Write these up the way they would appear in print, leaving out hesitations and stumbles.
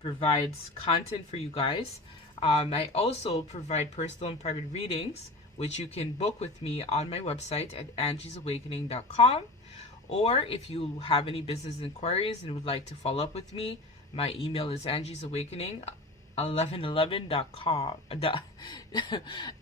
provides content for you guys. I also provide personal and private readings, which you can book with me on my website at angiesawakening.com. Or if you have any business inquiries and would like to follow up with me, my email is angiesawakening1111.com.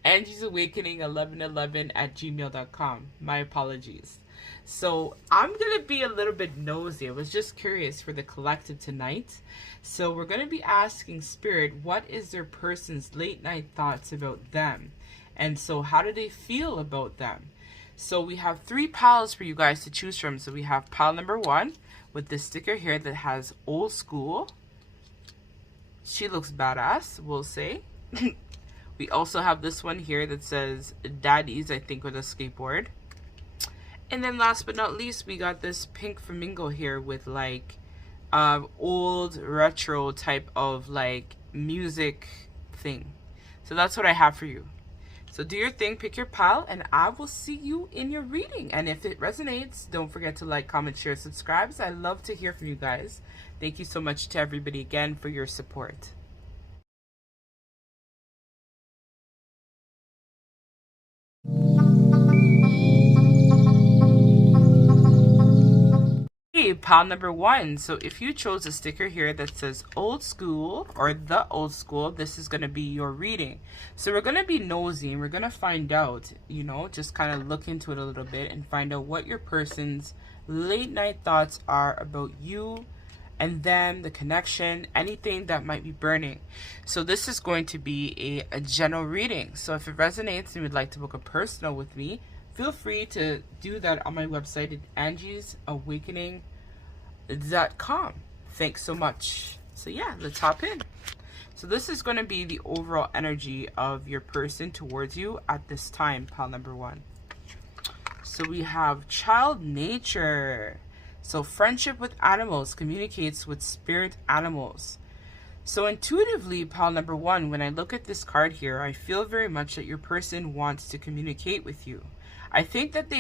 angiesawakening1111@gmail.com. My apologies. So I'm going to be a little bit nosy. I was just curious for the collective tonight. So we're going to be asking Spirit, what is their person's late night thoughts about them? And so how do they feel about them? So we have 3 piles for you guys to choose from. So we have pile number 1 with this sticker here that has old school. She looks badass, we'll say. We also have this one here that says daddies, I think, with a skateboard. And then last but not least, we got this pink flamingo here with like old retro type of like music thing. So that's what I have for you. So do your thing, pick your pile, and I will see you in your reading. And if it resonates, don't forget to like, comment, share, subscribe. I love to hear from you guys. Thank you so much to everybody again for your support. Pile number 1. So if you chose a sticker here that says old school or the old school, this is going to be your reading. So we're going to be nosy and we're going to find out, you know, just kind of look into it a little bit and find out what your person's late night thoughts are about you and them, the connection, anything that might be burning. So this is going to be a general reading. So if it resonates and you would like to book a personal with me, feel free to do that on my website at angiesawakening.com. Thanks so much. So yeah, let's hop in. So this is going to be the overall energy of your person towards you at this time, pile number 1. So we have child nature. So friendship with animals communicates with spirit animals. So intuitively, pile number 1, when I look at this card here, I feel very much that your person wants to communicate with you. I think that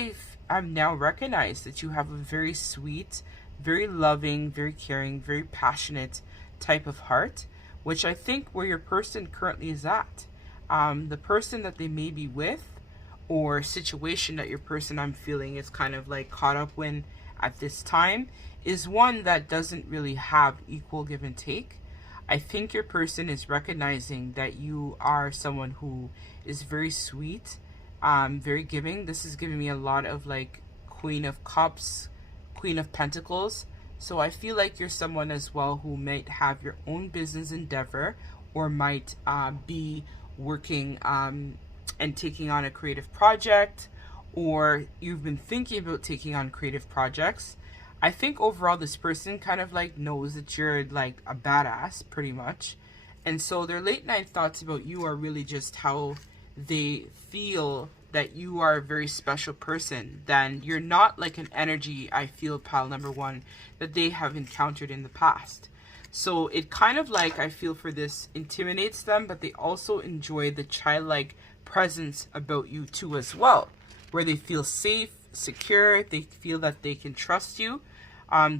I've now recognized that you have a very sweet, very loving, very caring, very passionate type of heart, which I think where your person currently is at. The person that they may be with or situation that your person I'm feeling is kind of like caught up in at this time is one that doesn't really have equal give and take. I think your person is recognizing that you are someone who is very sweet, very giving. This is giving me a lot of like Queen of Cups, Queen of Pentacles. So I feel like you're someone as well who might have your own business endeavor or might be working and taking on a creative project, or you've been thinking about taking on creative projects. I think overall this person kind of like knows that you're like a badass pretty much. And so their late night thoughts about you are really just how they feel that you are a very special person. Then you're not like an energy, I feel, pile number 1, that they have encountered in the past. So it kind of like, I feel for this, intimidates them, but they also enjoy the childlike presence about you too as well, where they feel safe, secure, they feel that they can trust you.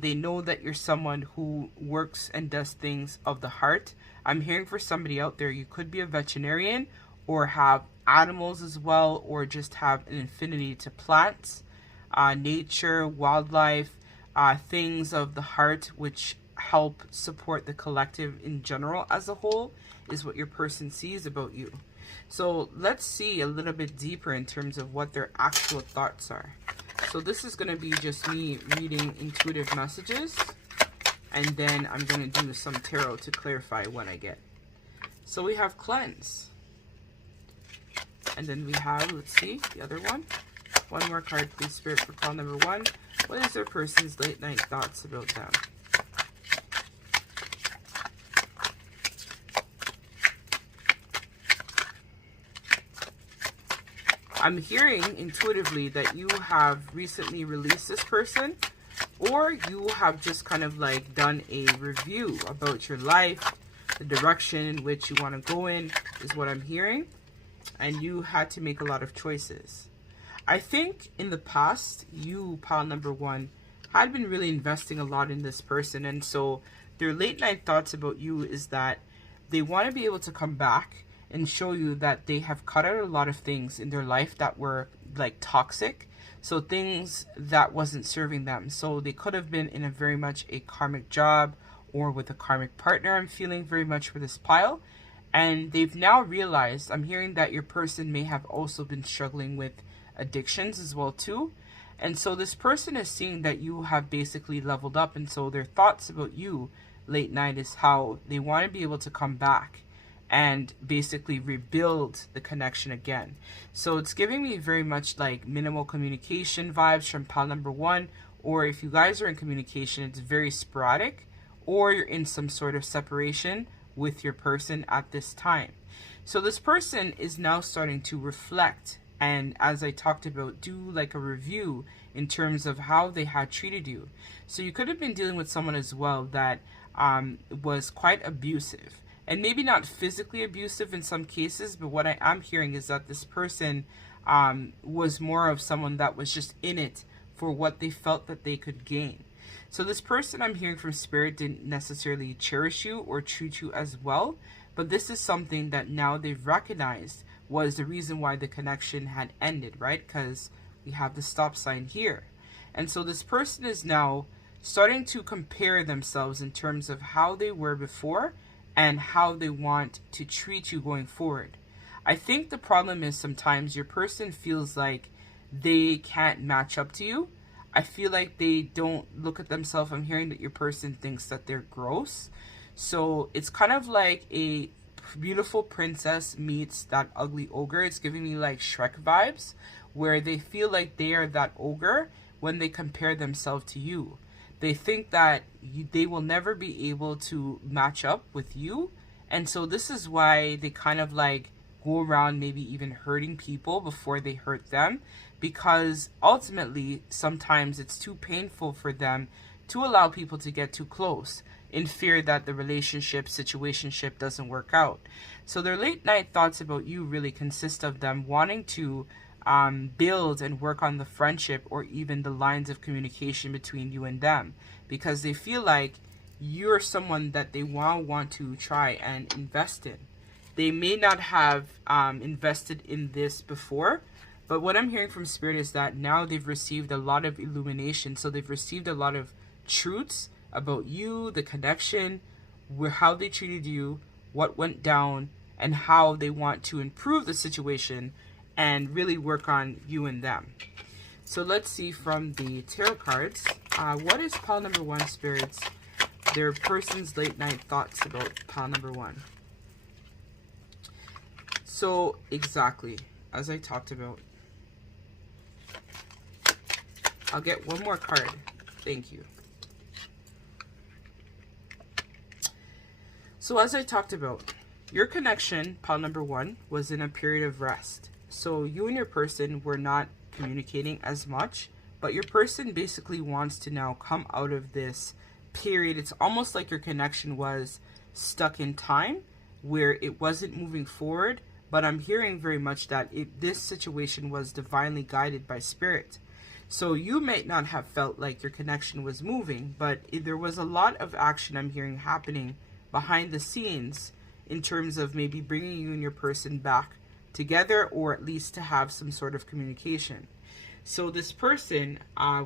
They know that you're someone who works and does things of the heart. I'm hearing for somebody out there, you could be a veterinarian or have animals as well, or just have an affinity to plants, nature, wildlife, things of the heart which help support the collective in general as a whole is what your person sees about you. So let's see a little bit deeper in terms of what their actual thoughts are. So this is going to be just me reading intuitive messages, and then I'm going to do some tarot to clarify what I get. So we have cleanse. And then we have, let's see, the other one. One more card, please, Spirit, for call number 1. What is their person's late night thoughts about them? I'm hearing intuitively that you have recently released this person, or you have just kind of like done a review about your life, the direction in which you want to go in is what I'm hearing. And you had to make a lot of choices. I think in the past, you, pile number 1, had been really investing a lot in this person. And so their late night thoughts about you is that they want to be able to come back and show you that they have cut out a lot of things in their life that were like toxic. So things that wasn't serving them. So they could have been in a very much a karmic job or with a karmic partner. I'm feeling very much for this pile. And they've now realized, I'm hearing that your person may have also been struggling with addictions as well too. And so this person is seeing that you have basically leveled up. And so their thoughts about you late night is how they want to be able to come back and basically rebuild the connection again. So it's giving me very much like minimal communication vibes from pile number one. Or if you guys are in communication, it's very sporadic, or you're in some sort of separation with your person at this time. So this person is now starting to reflect, and as I talked about, do like a review in terms of how they had treated you. So you could have been dealing with someone as well that was quite abusive, and maybe not physically abusive in some cases, but what I am hearing is that this person was more of someone that was just in it for what they felt that they could gain. So this person I'm hearing from Spirit didn't necessarily cherish you or treat you as well, but this is something that now they've recognized was the reason why the connection had ended, right? Because we have the stop sign here. And so this person is now starting to compare themselves in terms of how they were before and how they want to treat you going forward. I think the problem is sometimes your person feels like they can't match up to you. I feel like they don't look at themselves. I'm hearing that your person thinks that they're gross. So it's kind of like a beautiful princess meets that ugly ogre. It's giving me like Shrek vibes, where they feel like they are that ogre when they compare themselves to you. They think that they will never be able to match up with you. And so this is why they kind of like go around maybe even hurting people before they hurt them, because ultimately sometimes it's too painful for them to allow people to get too close in fear that the relationship situationship doesn't work out. So their late night thoughts about you really consist of them wanting to build and work on the friendship or even the lines of communication between you and them, because they feel like you're someone that they want to try and invest in. They may not have invested in this before, but what I'm hearing from Spirit is that now they've received a lot of illumination. So they've received a lot of truths about you, the connection, how they treated you, what went down, and how they want to improve the situation and really work on you and them. So let's see from the tarot cards, what is pile number one, Spirits, their person's late night thoughts about pile number one. So exactly, as I talked about. I'll get one more card. Thank you. So as I talked about, your connection, pile number one, was in a period of rest. So you and your person were not communicating as much, but your person basically wants to now come out of this period. It's almost like your connection was stuck in time where it wasn't moving forward, but I'm hearing very much that this situation was divinely guided by Spirit. So you might not have felt like your connection was moving, but there was a lot of action I'm hearing happening behind the scenes in terms of maybe bringing you and your person back together, or at least to have some sort of communication. So this person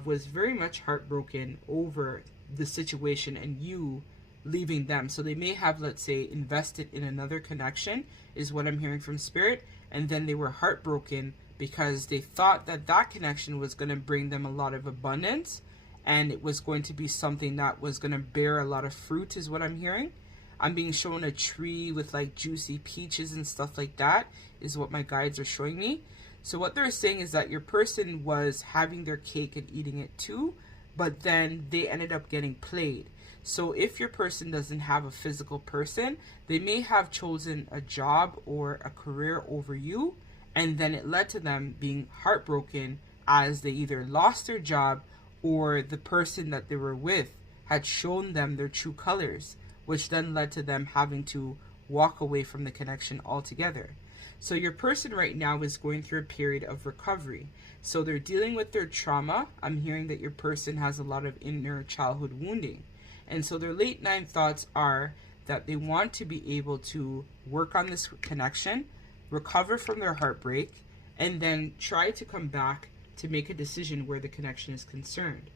was very much heartbroken over the situation and you leaving them. So they may have, let's say, invested in another connection, is what I'm hearing from Spirit, and then they were heartbroken because they thought that that connection was going to bring them a lot of abundance and it was going to be something that was going to bear a lot of fruit, is what I'm hearing. I'm being shown a tree with like juicy peaches and stuff like that, is what my guides are showing me. So what they're saying is that your person was having their cake and eating it too, but then they ended up getting played. So if your person doesn't have a physical person, they may have chosen a job or a career over you, and then it led to them being heartbroken as they either lost their job or the person that they were with had shown them their true colors, which then led to them having to walk away from the connection altogether. So your person right now is going through a period of recovery. So they're dealing with their trauma. I'm hearing that your person has a lot of inner childhood wounding. And so their late night thoughts are that they want to be able to work on this connection, recover from their heartbreak, and then try to come back to make a decision where the connection is concerned.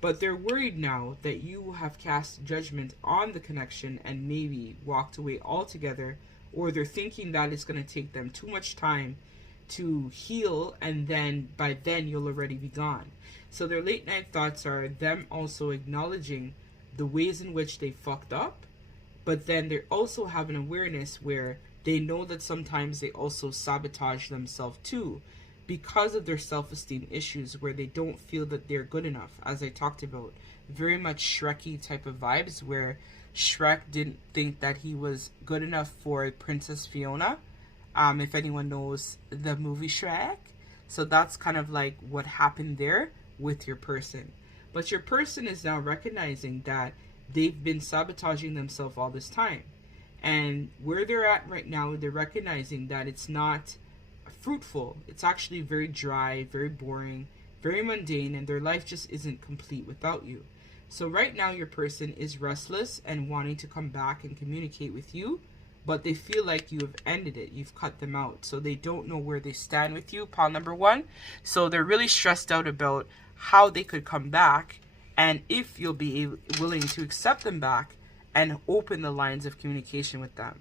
But they're worried now that you have cast judgment on the connection and maybe walked away altogether, or they're thinking that it's going to take them too much time to heal, and then by then you'll already be gone. So their late night thoughts are them also acknowledging the ways in which they fucked up, but then they also have an awareness where they know that sometimes they also sabotage themselves too, because of their self-esteem issues, where they don't feel that they're good enough, as I talked about. Very much Shrek-y type of vibes, where Shrek didn't think that he was good enough for Princess Fiona, if anyone knows the movie Shrek. So that's kind of like what happened there with your person. But your person is now recognizing that they've been sabotaging themselves all this time. And where they're at right now, they're recognizing that it's not fruitful. It's actually very dry, very boring, very mundane, and their life just isn't complete without you. So right now your person is restless and wanting to come back and communicate with you, but they feel like you have ended it. You've cut them out. So they don't know where they stand with you, pile number one. So they're really stressed out about how they could come back, and if you'll be willing to accept them back and open the lines of communication with them.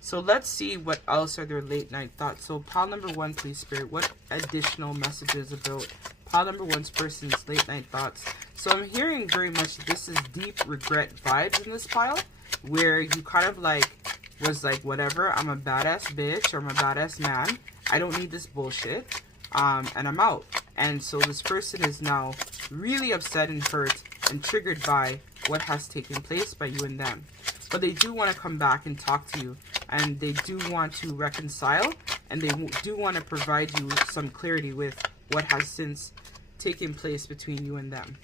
So let's see what else are their late night thoughts. So pile number one, please, Spirit. What additional messages about pile number one's person's late night thoughts? So I'm hearing very much this is deep regret vibes in this pile, where you kind of like was like, whatever, I'm a badass bitch or I'm a badass man. I don't need this bullshit. And I'm out. And so this person is now really upset and hurt and triggered by what has taken place by you and them. But they do want to come back and talk to you, and they do want to reconcile, and they do want to provide you some clarity with what has since taken place between you and them.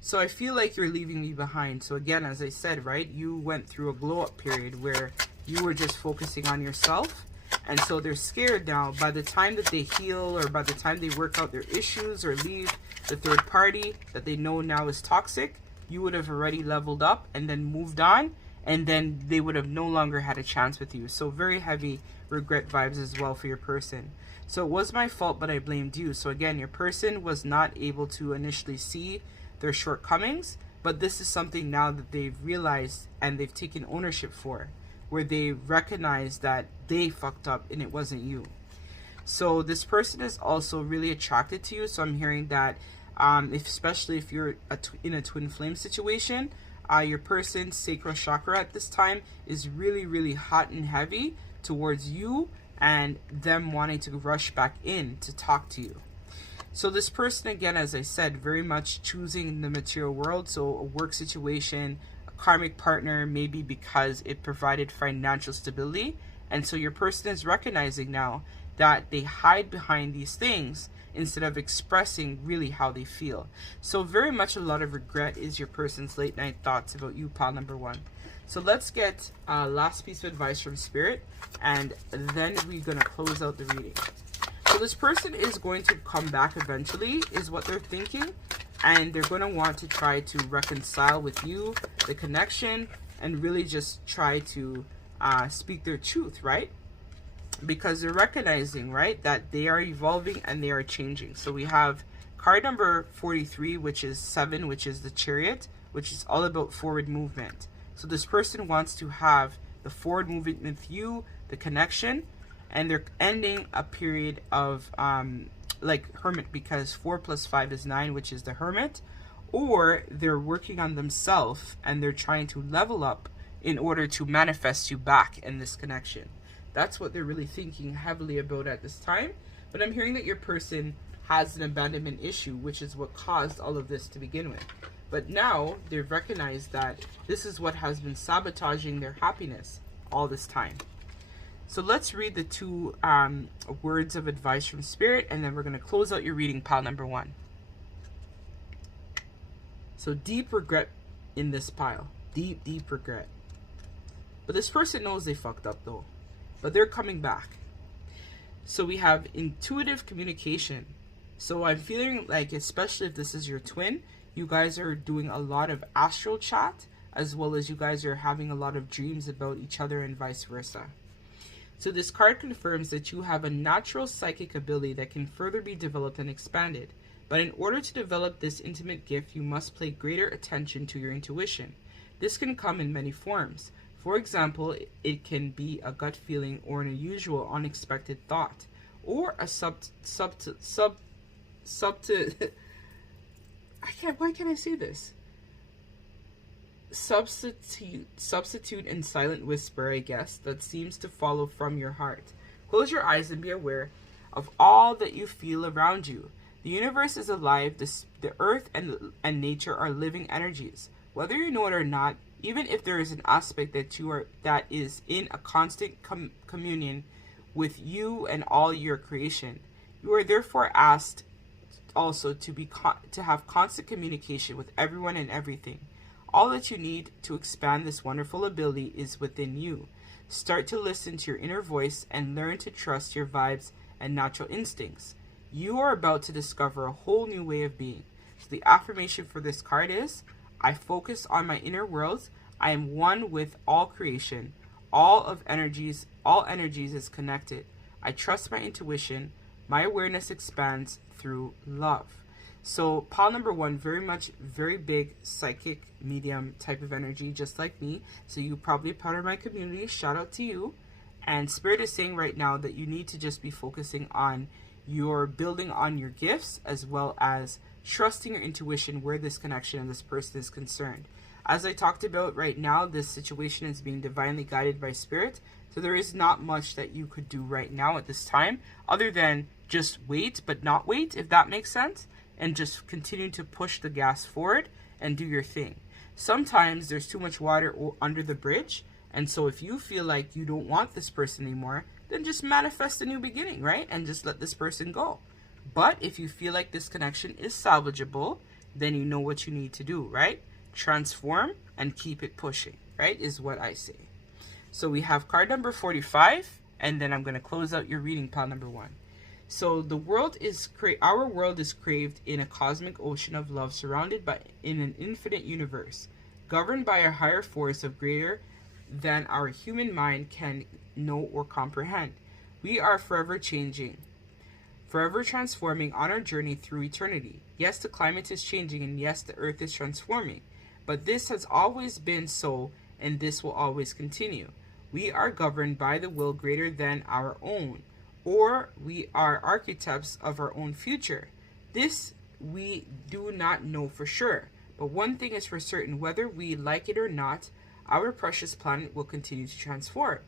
So I feel like you're leaving me behind. So again, as I said, right, you went through a glow up period where you were just focusing on yourself, and so they're scared now. By the time that they heal, or by the time they work out their issues or leave the third party that they know now is toxic, you would have already leveled up and then moved on, and then they would have no longer had a chance with you. So very heavy regret vibes as well for your person. So it was my fault, but I blamed you. So again, your person was not able to initially see their shortcomings, but this is something now that they've realized and they've taken ownership for, where they recognize that they fucked up and it wasn't you. So this person is also really attracted to you. So I'm hearing that especially if you're in a twin flame situation, your person's sacral chakra at this time is really, really hot and heavy towards you, and them wanting to rush back in to talk to you. So this person, again, as I said, very much choosing the material world. So a work situation, a karmic partner, maybe because it provided financial stability. And so your person is recognizing now that they hide behind these things instead of expressing really how they feel. So very much a lot of regret is your person's late night thoughts about you, pile number one. So let's get last piece of advice from Spirit, and then we're going to close out the reading. So this person is going to come back eventually, is what they're thinking, and they're going to want to try to reconcile with you, the connection, and really just try to speak their truth, right? Because they're recognizing, right, that they are evolving and they are changing. So we have card number 43, which is 7, which is the Chariot, which is all about forward movement. So this person wants to have the forward movement with you, the connection, and they're ending a period of like Hermit, because 4 + 5 is 9, which is the Hermit, or they're working on themselves and they're trying to level up in order to manifest you back in this connection. That's what they're really thinking heavily about at this time. But I'm hearing that your person has an abandonment issue, which is what caused all of this to begin with. But now they've recognized that this is what has been sabotaging their happiness all this time. So let's read the two words of advice from Spirit, and then we're going to close out your reading, pile number one. So deep regret in this pile. Deep, deep regret. But this person knows they fucked up though. But they're coming back. So we have intuitive communication. So I'm feeling like, especially if this is your twin, You guys are doing a lot of astral chat, as well as you guys are having a lot of dreams about each other and vice versa. So this card confirms that you have a natural psychic ability that can further be developed and expanded. But in order to develop this intimate gift, you must pay greater attention to your intuition. This can come in many forms. For example, it can be a gut feeling or an unusual, unexpected thought, or a why can't I say this? Substitute and silent whisper, I guess, that seems to follow from your heart. Close your eyes and be aware of all that you feel around you. The universe is alive. The earth and nature are living energies. Whether you know it or not, even if there is an aspect that is in a constant communion with you and all your creation, you are therefore asked also to have constant communication with everyone and everything. All that you need to expand this wonderful ability is within you. Start to listen to your inner voice and learn to trust your vibes and natural instincts. You are about to discover a whole new way of being. So the affirmation for this card is, I focus on my inner world. I am one with all creation. All energies is connected. I trust my intuition. My awareness expands through love. So pile number 1, very big psychic medium type of energy, just like me. So you probably part of my community. Shout out to you. And Spirit is saying right now that you need to just be focusing on your building on your gifts, as well as trusting your intuition where this connection and this person is concerned. As I talked about right now, this situation is being divinely guided by Spirit. So there is not much that you could do right now at this time, other than just wait, but not wait, if that makes sense. And just continue to push the gas forward and do your thing. Sometimes there's too much water under the bridge. And so if you feel like you don't want this person anymore, then just manifest a new beginning, right? And just let this person go. But if you feel like this connection is salvageable, then you know what you need to do, right? Transform and keep it pushing, right? Is what I say. So we have card number 45, and then I'm going to close out your reading, pile number 1. So our world is craved in a cosmic ocean of love, surrounded in an infinite universe, governed by a higher force of greater than our human mind can know or comprehend. We are forever changing, forever transforming on our journey through eternity. Yes, the climate is changing, and yes, the earth is transforming, but this has always been so, and this will always continue. We are governed by the will greater than our own, or we are architects of our own future. This we do not know for sure, but one thing is for certain: whether we like it or not, our precious planet will continue to transform.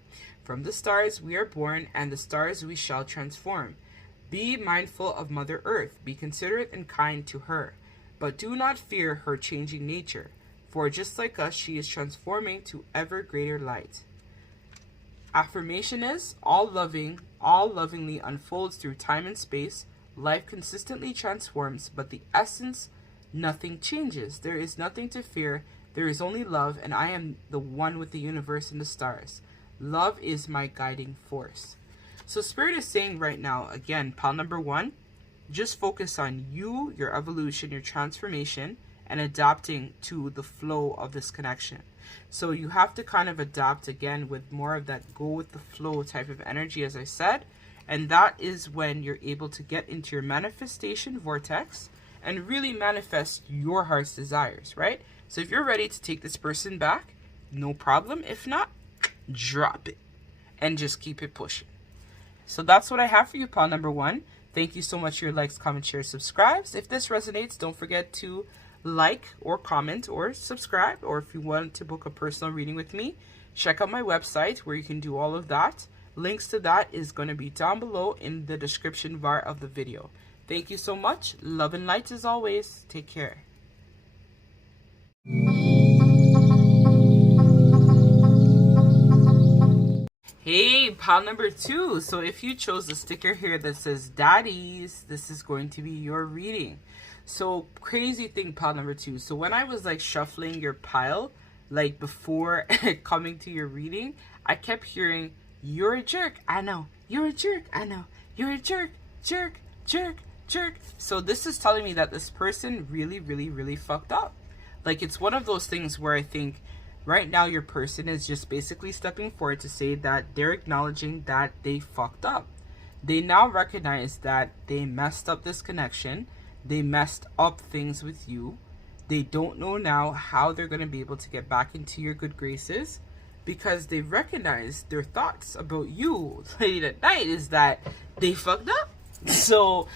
From the stars we are born, and the stars we shall transform. Be mindful of Mother Earth, be considerate and kind to her, but do not fear her changing nature, for just like us, she is transforming to ever greater light. Affirmation is, all lovingly unfolds through time and space. Life consistently transforms, but the essence, nothing changes. There is nothing to fear. There is only love, and I am the one with the universe and the stars. Love is my guiding force. So Spirit is saying right now, again, pile number 1, just focus on you, your evolution, your transformation, and adapting to the flow of this connection. So you have to kind of adapt again with more of that go with the flow type of energy, as I said. And that is when you're able to get into your manifestation vortex and really manifest your heart's desires, right? So if you're ready to take this person back, no problem. If not, drop it and just keep it pushing. So that's what I have for you, pile number 1. Thank you so much for your likes, comments, shares, subscribes. If this resonates, don't forget to like or comment or subscribe. Or if you want to book a personal reading with me, check out my website where you can do all of that. Links to that is going to be down below in the description bar of the video. Thank you so much. Love and light as always. Take care. Hey, pile number 2. So if you chose the sticker here that says Daddies, this is going to be your reading. So crazy thing, pile number 2. So when I was like shuffling your pile, like before coming to your reading, I kept hearing, you're a jerk, I know. You're a jerk, I know. You're a jerk, jerk, jerk, jerk. So this is telling me that this person really fucked up. Like, it's one of those things where I think right now your person is just basically stepping forward to say that they're acknowledging that they fucked up. They now recognize that they messed up this connection. They messed up things with you. They don't know now how they're going to be able to get back into your good graces, because they recognize their thoughts about you late at night is that they fucked up. So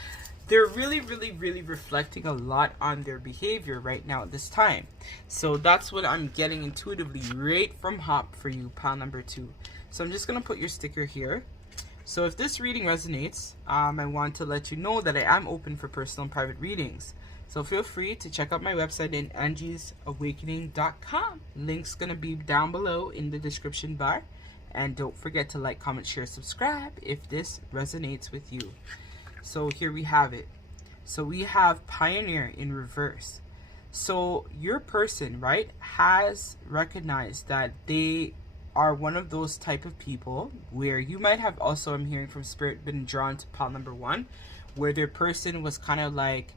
they're really reflecting a lot on their behavior right now at this time. So that's what I'm getting intuitively right from Hop for you, pile number 2. So I'm just going to put your sticker here. So if this reading resonates, I want to let you know that I am open for personal and private readings. So feel free to check out my website in angiesawakening.com. Link's going to be down below in the description bar. And don't forget to like, comment, share, subscribe if this resonates with you. So here we have it. So we have Pioneer in reverse. So your person, right, has recognized that they are one of those type of people where you might have also, I'm hearing from Spirit, been drawn to pile number 1, where their person was kind of like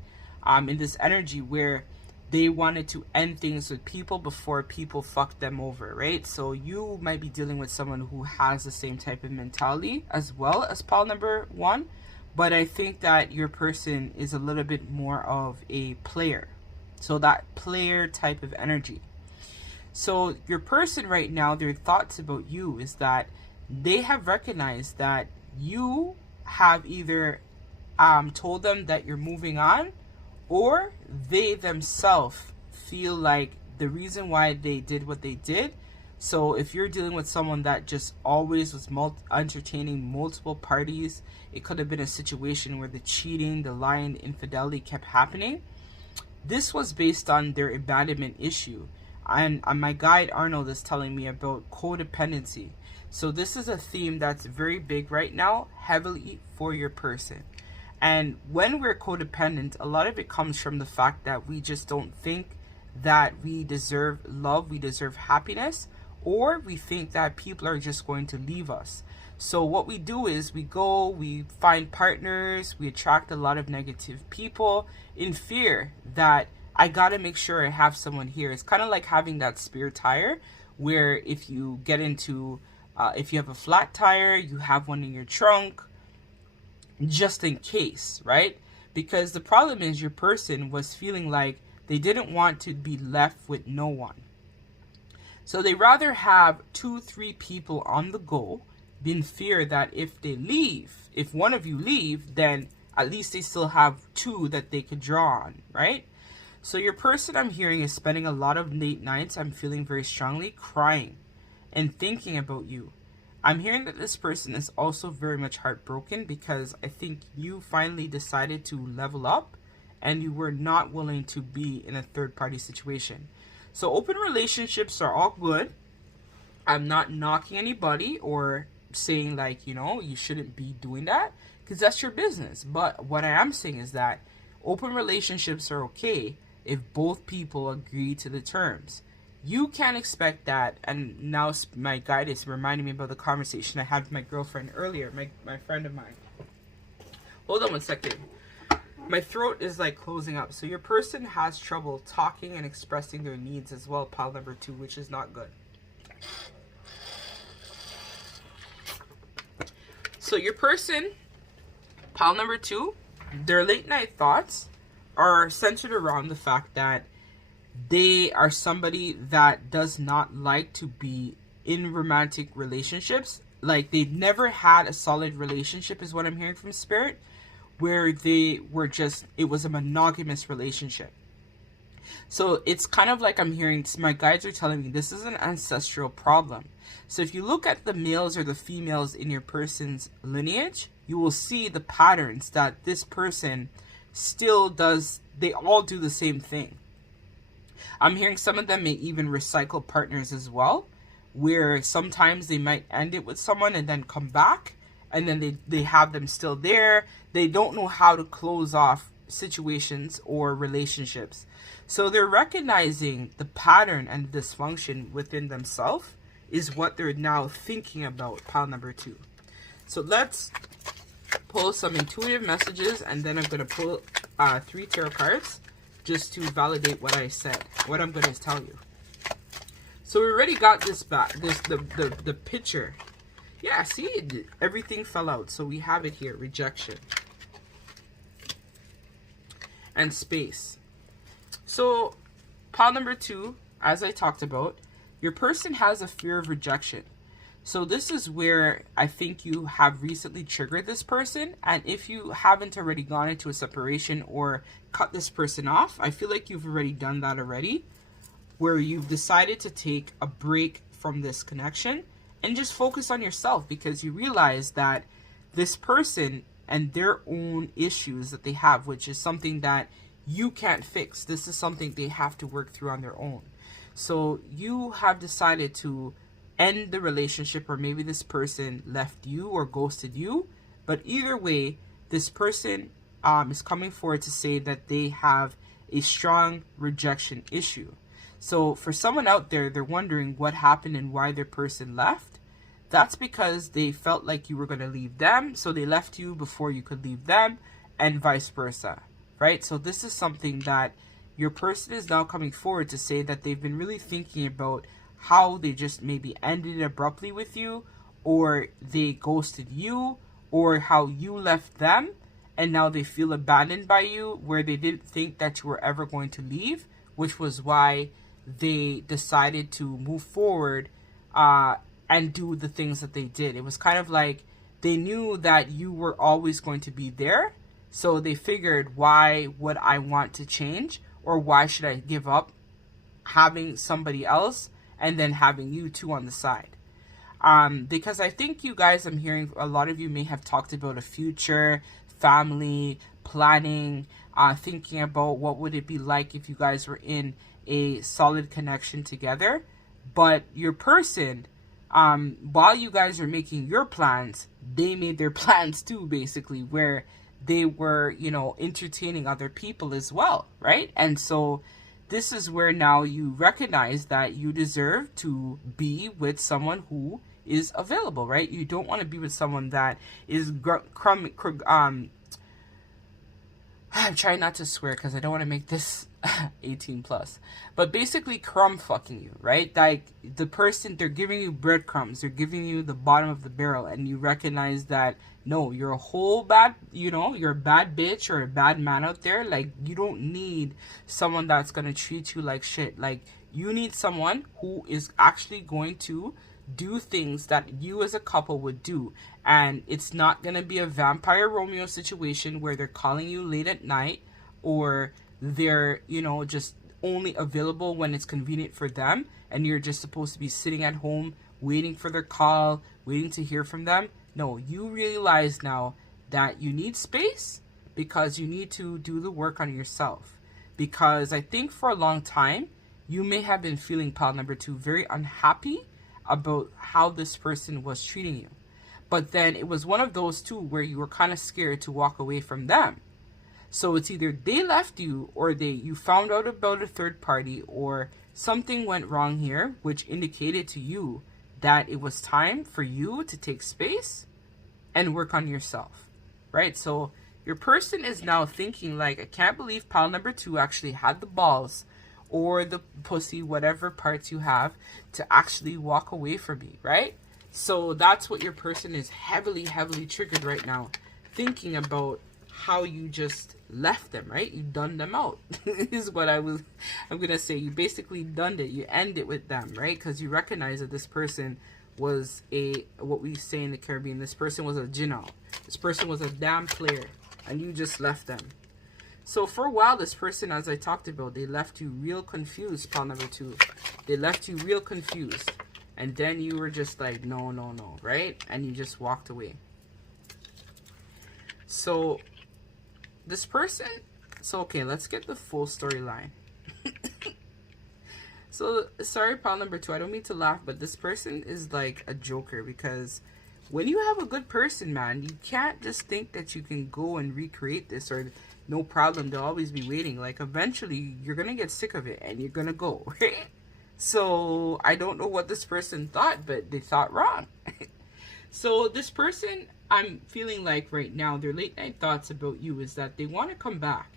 in this energy where they wanted to end things with people before people fucked them over, right? So you might be dealing with someone who has the same type of mentality as well as pile number 1, but I think that your person is a little bit more of a player. So that player type of energy. So your person right now, their thoughts about you is that they have recognized that you have either told them that you're moving on, or they themselves feel like the reason why they did what they did. So if you're dealing with someone that just always was entertaining multiple parties, it could have been a situation where the cheating, the lying, the infidelity kept happening. This was based on their abandonment issue. And my guide Arnold is telling me about codependency. So this is a theme that's very big right now, heavily for your person. And when we're codependent, a lot of it comes from the fact that we just don't think that we deserve love, we deserve happiness, or we think that people are just going to leave us. So what we do is we go, we find partners, we attract a lot of negative people in fear that I gotta make sure I have someone here. It's kind of like having that spare tire where if you get into, if you have a flat tire, you have one in your trunk, just in case, right? Because the problem is your person was feeling like they didn't want to be left with no one. So they rather have 2-3 people on the go, in fear that if they leave, if one of you leave, then at least they still have 2 that they could draw on, right? So your person, I'm hearing, is spending a lot of late nights, I'm feeling very strongly, crying and thinking about you. I'm hearing that this person is also very much heartbroken because I think you finally decided to level up and you were not willing to be in a third-party situation. So open relationships are all good. I'm not knocking anybody or saying like, you know, you shouldn't be doing that because that's your business. But what I am saying is that open relationships are okay if both people agree to the terms. You can't expect that. And now my guide is reminding me about the conversation I had with my girlfriend earlier, my friend of mine. Hold on one second. My throat is like closing up. So your person has trouble talking and expressing their needs as well, pile number 2, which is not good. So your person, pile number 2, their late night thoughts are centered around the fact that they are somebody that does not like to be in romantic relationships. Like they've never had a solid relationship is what I'm hearing from Spirit, where they were just, it was a monogamous relationship. So it's kind of like I'm hearing, my guides are telling me this is an ancestral problem. So if you look at the males or the females in your person's lineage, you will see the patterns that this person still does. They all do the same thing. I'm hearing some of them may even recycle partners as well, where sometimes they might end it with someone and then come back, and then they have them still there. They don't know how to close off situations or relationships. So they're recognizing the pattern and dysfunction within themselves is what they're now thinking about, pile number 2. So let's pull some intuitive messages, and then I'm going to pull 3 tarot cards just to validate what I said, what I'm going to tell you. So we already got this back, the picture. Yeah, see, everything fell out. So we have it here, rejection and space. So pile number 2, as I talked about, your person has a fear of rejection. So this is where I think you have recently triggered this person. And if you haven't already gone into a separation or cut this person off, I feel like you've already done that already, where you've decided to take a break from this connection and just focus on yourself, because you realize that this person and their own issues that they have, which is something that you can't fix. This is something they have to work through on their own. So you have decided to end the relationship, or maybe this person left you or ghosted you. But either way, this person is coming forward to say that they have a strong rejection issue. So for someone out there, they're wondering what happened and why their person left. That's because they felt like you were going to leave them, so they left you before you could leave them, and vice versa, right? So this is something that your person is now coming forward to say that they've been really thinking about how they just maybe ended abruptly with you, or they ghosted you, or how you left them, and now they feel abandoned by you, where they didn't think that you were ever going to leave, which was why they decided to move forward and do the things that they did. It was kind of like they knew that you were always going to be there, so they figured, why would I want to change, or why should I give up having somebody else and then having you two on the side? Because I think you guys, I'm hearing a lot of you may have talked about a future, family, planning, thinking about what would it be like if you guys were in a solid connection together. But your person, while you guys are making your plans, they made their plans too, basically, where they were, you know, entertaining other people as well, right? And so this is where now you recognize that you deserve to be with someone who is available, right? You don't want to be with someone that is I'm trying not to swear because I don't want to make this 18 plus, but basically crumb fucking you, right? Like the person, they're giving you breadcrumbs, they're giving you the bottom of the barrel, and you recognize that no, you're a whole bad, you know, you're a bad bitch or a bad man out there. Like you don't need someone that's going to treat you like shit. Like you need someone who is actually going to do things that you as a couple would do. And it's not going to be a vampire Romeo situation where they're calling you late at night, or they're, you know, just only available when it's convenient for them, and you're just supposed to be sitting at home waiting for their call, waiting to hear from them. No, you realize now that you need space because you need to do the work on yourself. Because I think for a long time, you may have been feeling, pile number 2, very unhappy about how this person was treating you. But then it was one of those two where you were kind of scared to walk away from them. So it's either they left you, or you found out about a third party, or something went wrong here, which indicated to you that it was time for you to take space and work on yourself, right? So your person is now thinking like, I can't believe pile number 2 actually had the balls or the pussy, whatever parts you have, to actually walk away from me, right? So that's what your person is heavily triggered right now, thinking about how you just left them, right? You done them out is what I'm gonna say. You basically done it. You end it with them, right? Because you recognize that this person was what we say in the Caribbean, this person was a jinal. This person was a damn player, and you just left them. So for a while, this person, as I talked about, they left you real confused, pile number 2. They left you real confused. And then you were just like, no, right? And you just walked away. So this person, okay, let's get the full storyline. So, sorry, pile number 2, I don't mean to laugh, but this person is like a joker, because when you have a good person, man, you can't just think that you can go and recreate this, or no problem, they'll always be waiting. Like, eventually, you're going to get sick of it, and you're going to go, right? So, I don't know what this person thought, but they thought wrong. So, this person I'm feeling like right now their late night thoughts about you is that they want to come back.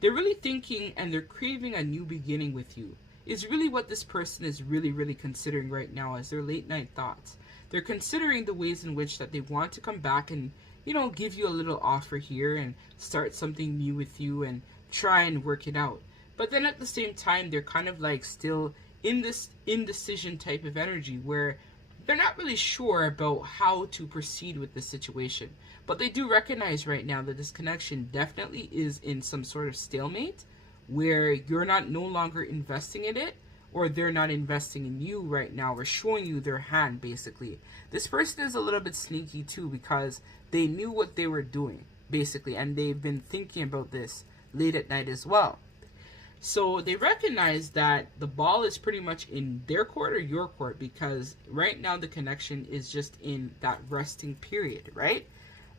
They're really thinking and they're craving a new beginning with you. Is really what this person is really considering right now as their late night thoughts. They're considering the ways in which that they want to come back and, you know, give you a little offer here and start something new with you and try and work it out. But then at the same time, they're kind of like still in this indecision type of energy where they're not really sure about how to proceed with this situation. But they do recognize right now that this connection definitely is in some sort of stalemate where you're not no longer investing in it, or they're not investing in you right now, or showing you their hand, basically. This person is a little bit sneaky too, because they knew what they were doing, basically, and they've been thinking about this late at night as well. So they recognize that the ball is pretty much in their court or your court, because right now the connection is just in that resting period, right?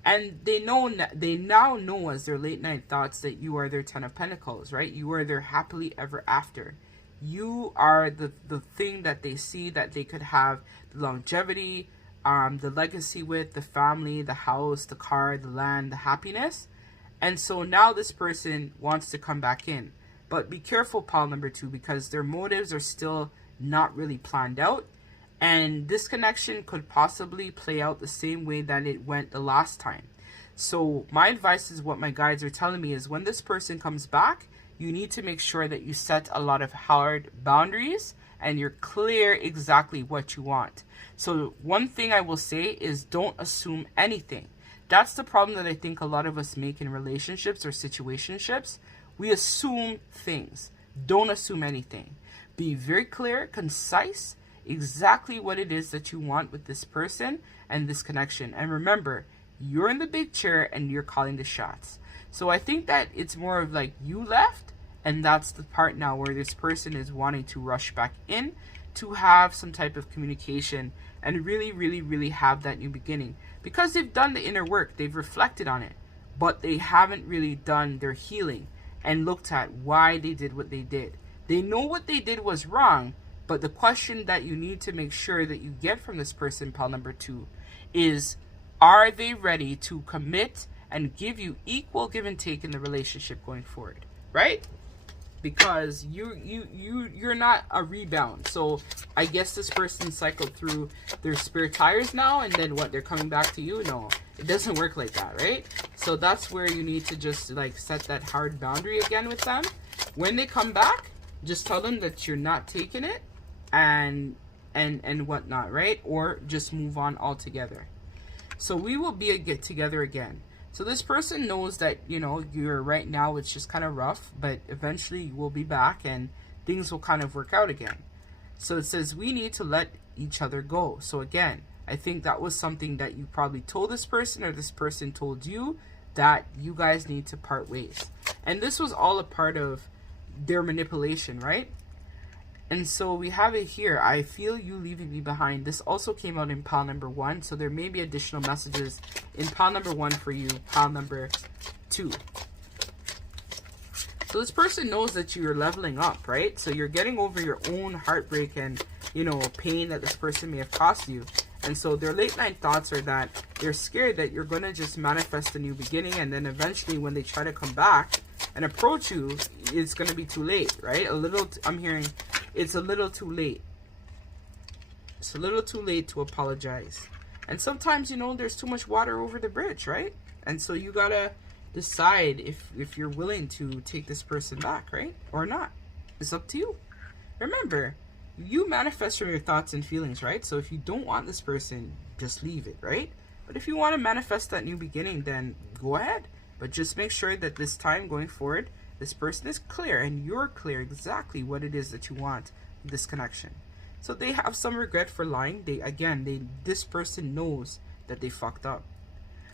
And they now know as their late night thoughts that you are their 10 of Pentacles, right? You are their happily ever after. You are the thing that they see that they could have the longevity, the legacy with, the family, the house, the car, the land, the happiness. And so now this person wants to come back in. But be careful, pile number 2, because their motives are still not really planned out. And this connection could possibly play out the same way that it went the last time. So my advice is what my guides are telling me is when this person comes back, you need to make sure that you set a lot of hard boundaries and you're clear exactly what you want. So one thing I will say is don't assume anything. That's the problem that I think a lot of us make in relationships or situationships. We assume things. Don't assume anything. Be very clear, concise, exactly what it is that you want with this person and this connection. And remember, you're in the big chair and you're calling the shots. So I think that it's more of like you left, and that's the part now where this person is wanting to rush back in to have some type of communication and really have that new beginning. Because they've done the inner work, they've reflected on it, but they haven't really done their healing and looked at why they did what they did. They know what they did was wrong, but the question that you need to make sure that you get from this person, pile number 2, is are they ready to commit and give you equal give and take in the relationship going forward, right? Because you're not a rebound. So I guess this person cycled through their spare tires now, and then what, they're coming back to you? No, it doesn't work like that, right? So that's where you need to just like set that hard boundary again with them. When they come back, just tell them that you're not taking it and whatnot, right? Or just move on altogether. So we will be a get together again. So this person knows that, you know, you're right now, it's just kind of rough, but eventually you will be back and things will kind of work out again. So it says we need to let each other go. So again, I think that was something that you probably told this person, or this person told you that you guys need to part ways. And this was all a part of their manipulation, right? And so we have it here. I feel you leaving me behind. This also came out in pile number 1. So there may be additional messages in pile number 1 for you, pile number 2. So this person knows that you're leveling up, right? So you're getting over your own heartbreak and, you know, pain that this person may have cost you. And so their late night thoughts are that they're scared that you're going to just manifest a new beginning. And then eventually when they try to come back and approach you, it's going to be too late, right? I'm hearing it's a little too late. It's a little too late to apologize. And sometimes, you know, there's too much water over the bridge, right? And so you got to decide if you're willing to take this person back, right? Or not. It's up to you. Remember, you manifest from your thoughts and feelings, right? So if you don't want this person, just leave it, right? But if you want to manifest that new beginning, then go ahead. But just make sure that this time going forward, this person is clear and you're clear exactly what it is that you want in this connection. So they have some regret for lying. This person knows that they fucked up.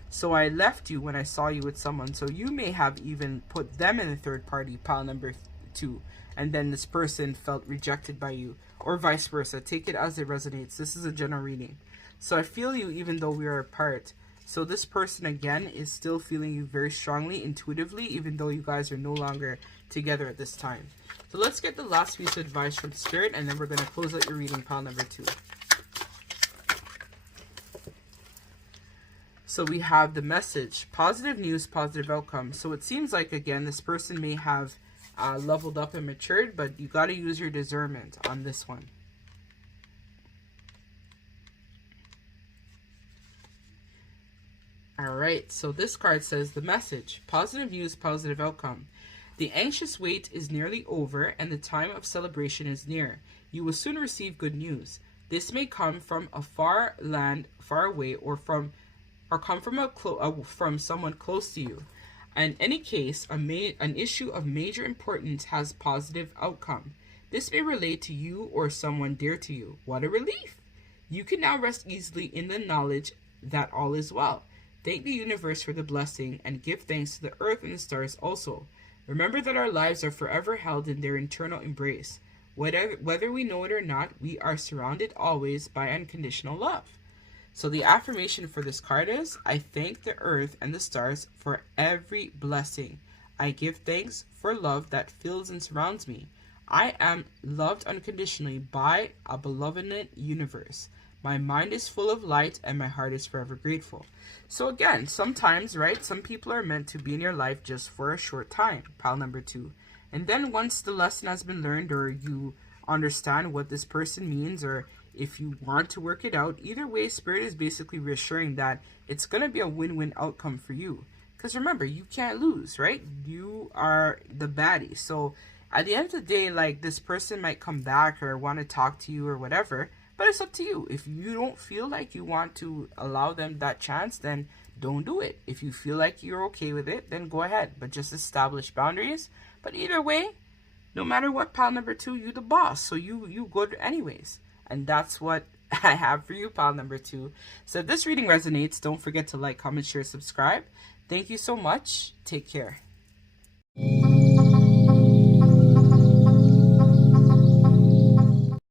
So I left you when I saw you with someone. So you may have even put them in the third party, pile number 2. And then this person felt rejected by you, or vice versa. Take it as it resonates. This is a general reading. So I feel you even though we are apart. So this person, again, is still feeling you very strongly, intuitively, even though you guys are no longer together at this time. So let's get the last piece of advice from Spirit, and then we're going to close out your reading, pile number 2. So we have the message, positive news, positive outcome. So it seems like, again, this person may have leveled up and matured, but you got to use your discernment on this one. All right, so this card says the message, positive news, positive outcome. The anxious wait is nearly over and the time of celebration is near. You will soon receive good news. This may come from a far land, far away, or come from someone close to you. In any case, an issue of major importance has positive outcome. This may relate to you or someone dear to you. What a relief! You can now rest easily in the knowledge that all is well. Thank the universe for the blessing and give thanks to the earth and the stars also. Remember that our lives are forever held in their eternal embrace. Whether we know it or not, we are surrounded always by unconditional love. So the affirmation for this card is, I thank the earth and the stars for every blessing. I give thanks for love that fills and surrounds me. I am loved unconditionally by a benevolent universe. My mind is full of light and my heart is forever grateful. So again, sometimes, right, some people are meant to be in your life just for a short time, pile number 2. And then once the lesson has been learned, or you understand what this person means, or if you want to work it out, either way, Spirit is basically reassuring that it's going to be a win-win outcome for you. Because remember, you can't lose, right? You are the baddie. So at the end of the day, like, this person might come back or want to talk to you or whatever, but it's up to you. If you don't feel like you want to allow them that chance, then don't do it. If you feel like you're okay with it, then go ahead. But just establish boundaries. But either way, no matter what, pile number 2, you the boss. So you good anyways. And that's what I have for you, pile number 2. So if this reading resonates, don't forget to like, comment, share, subscribe. Thank you so much. Take care.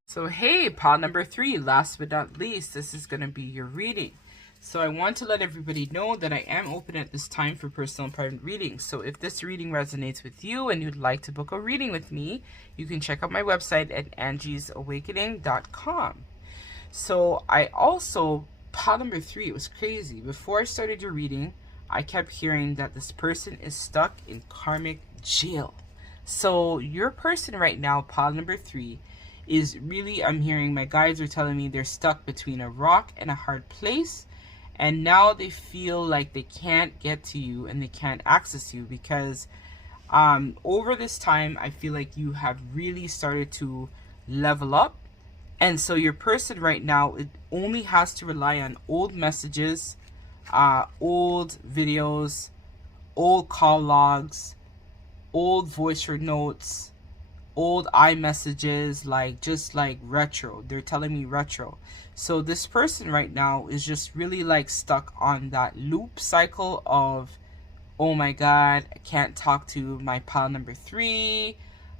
So hey, pile number 3, last but not least, this is going to be your reading. So I want to let everybody know that I am open at this time for personal and private readings. So if this reading resonates with you and you'd like to book a reading with me, you can check out my website at angiesawakening.com. So I also, pile number 3, it was crazy. Before I started your reading, I kept hearing that this person is stuck in karmic jail. So your person right now, pile number 3, is really, I'm hearing my guides are telling me they're stuck between a rock and a hard place, and now they feel like they can't get to you and they can't access you because over this time I feel like you have really started to level up. And so your person right now, it only has to rely on old messages, old videos, old call logs, old voice notes, old iMessages, like just like retro. They're telling me retro. So this person right now is just really like stuck on that loop cycle of, oh my god, I can't talk to my pile number 3.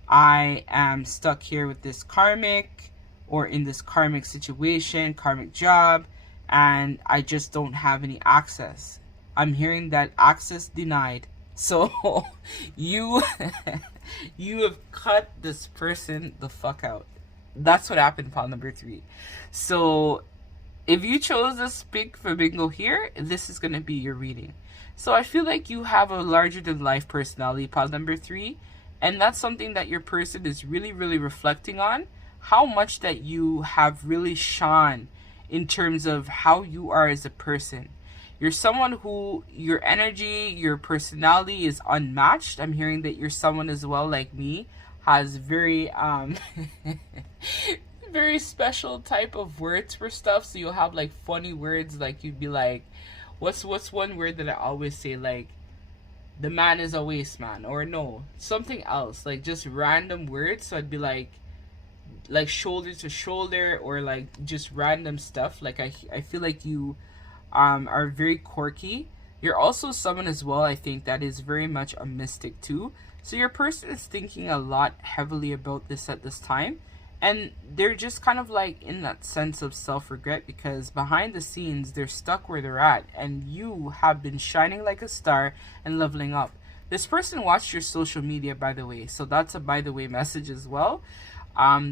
I am stuck here with this karmic, or in this karmic situation, karmic job, and I just don't have any access. I'm hearing that access denied. So you have cut this person the fuck out. That's what happened, pile number 3. So if you chose to speak for bingo here, this is going to be your reading. So I feel like you have a larger than life personality, pile number 3, and that's something that your person is really, really reflecting on. How much that you have really shone in terms of how you are as a person. You're someone who, your energy, your personality is unmatched. I'm hearing that you're someone as well, like me, has very, very special type of words for stuff. So you'll have like funny words, like you'd be like, what's one word that I always say, like, the man is a waste man, or no, something else, like just random words. So I'd be like shoulder to shoulder, or like just random stuff. Like I feel like you are very quirky. You're also someone as well, I think, that is very much a mystic too. So your person is thinking a lot heavily about this at this time, and they're just kind of like in that sense of self-regret, because behind the scenes they're stuck where they're at, and you have been shining like a star and leveling up. This person watched your social media, by the way, so that's a by the way message as well.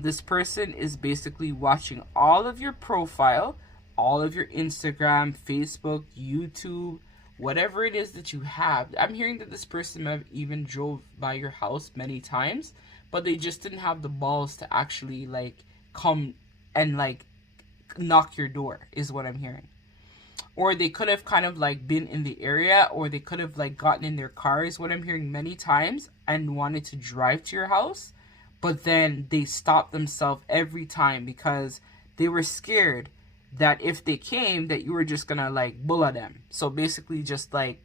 This person is basically watching all of your profile, all of your Instagram, Facebook, YouTube, whatever it is that you have. I'm hearing that this person may have even drove by your house many times, but they just didn't have the balls to actually like come and like knock your door, is what I'm hearing. Or they could have kind of like been in the area, or they could have like gotten in their car, is what I'm hearing many times, and wanted to drive to your house, but then they stopped themselves every time because they were scared that if they came, that you were just gonna like bulla them. So basically just like,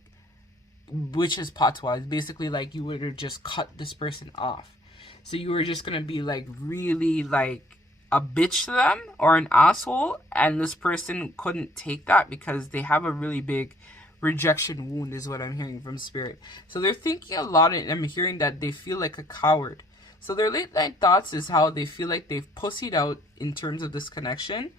which is patois, basically like you would have just cut this person off. So you were just gonna be like really like a bitch to them or an asshole, and this person couldn't take that because they have a really big rejection wound, is what I'm hearing from spirit. So they're thinking a lot, and I'm hearing that they feel like a coward. So their late night thoughts is how they feel like they've pussied out in terms of this connection,